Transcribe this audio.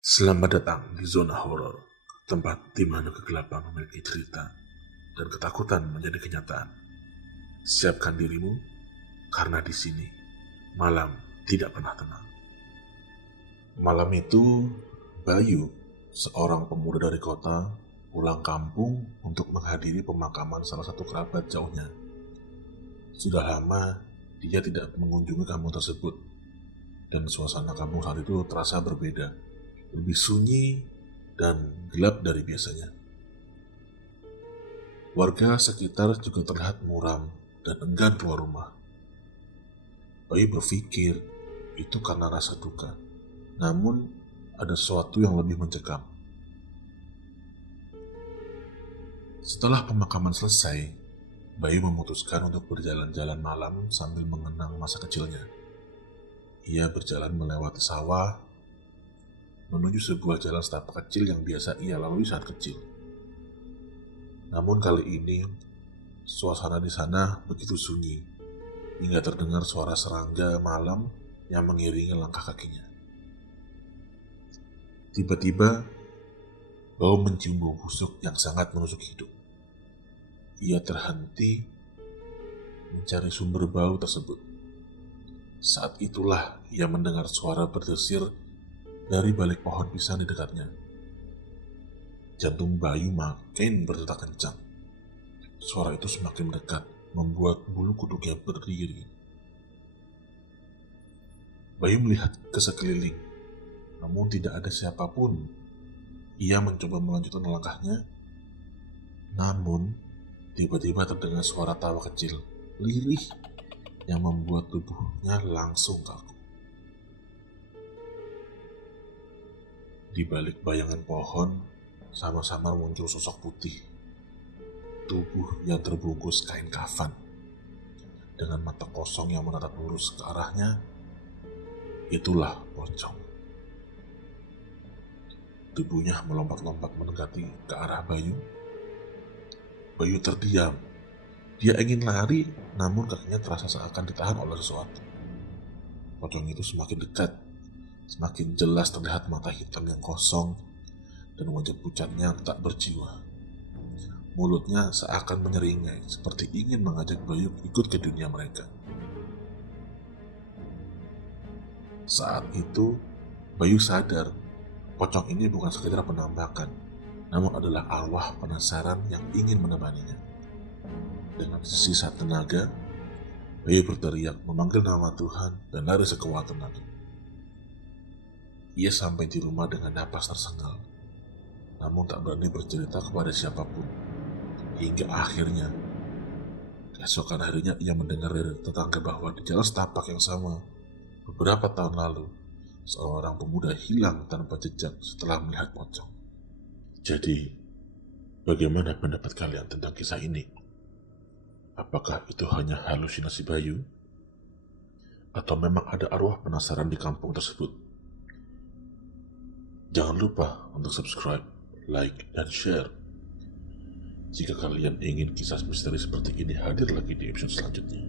Selamat datang di zona horor, tempat di mana kegelapan memiliki cerita dan ketakutan menjadi kenyataan. Siapkan dirimu, karena di sini malam tidak pernah tenang. Malam itu, Bayu, seorang pemuda dari kota, pulang kampung untuk menghadiri pemakaman salah satu kerabat jauhnya. Sudah lama dia tidak mengunjungi kampung tersebut, dan suasana kampung saat itu terasa berbeda, lebih sunyi dan gelap dari biasanya. Warga sekitar juga terlihat muram dan enggan keluar rumah. Bayu berpikir itu karena rasa duka, namun ada sesuatu yang lebih mencekam. Setelah pemakaman selesai, Bayu memutuskan untuk berjalan-jalan malam sambil mengenang masa kecilnya. Ia berjalan melewati sawah, menuju sebuah jalan setapak kecil yang biasa ia lalui saat kecil. Namun kali ini, suasana di sana begitu sunyi, hingga terdengar suara serangga malam yang mengiringi langkah kakinya. Tiba-tiba, bau mencium bau busuk yang sangat menusuk hidung. Ia terhenti mencari sumber bau tersebut. Saat itulah ia mendengar suara berdesir dari balik pohon pisang di dekatnya. Jantung Bayu makin berdetak kencang. Suara itu semakin dekat, membuat bulu kuduknya berdiri. Bayu melihat ke sekeliling, namun tidak ada siapapun. Ia mencoba melanjutkan langkahnya, namun tiba-tiba terdengar suara tawa kecil, lirih, yang membuat tubuhnya langsung kaku. Di balik bayangan pohon, sama-sama muncul sosok putih. Tubuh yang terbungkus kain kafan, dengan mata kosong yang menatap lurus ke arahnya. Itulah pocong. Tubuhnya melompat-lompat mendekati ke arah Bayu. Bayu terdiam. Dia ingin lari, namun kakinya terasa seakan ditahan oleh sesuatu. Pocong itu semakin dekat. Semakin jelas terlihat mata hitam yang kosong dan wajah pucatnya yang tak berjiwa. Mulutnya seakan menyeringai, seperti ingin mengajak Bayu ikut ke dunia mereka. Saat itu, Bayu sadar pocong ini bukan sekedar penampakan, namun adalah arwah penasaran yang ingin menemaninya. Dengan sisa tenaga, Bayu berteriak memanggil nama Tuhan dan lari sekuat tenaga. Ia sampai di rumah dengan napas tersengal, namun tak berani bercerita kepada siapapun. Hingga akhirnya, keesokan harinya ia mendengar dari tetangga bahwa di jalan setapak yang sama, beberapa tahun lalu, seorang pemuda hilang tanpa jejak setelah melihat pocong. Jadi, bagaimana pendapat kalian tentang kisah ini? Apakah itu hanya halusinasi Bayu? Atau memang ada arwah penasaran di kampung tersebut? Jangan lupa untuk subscribe, like, dan share. Jika kalian ingin kisah misteri seperti ini hadir lagi di episode selanjutnya.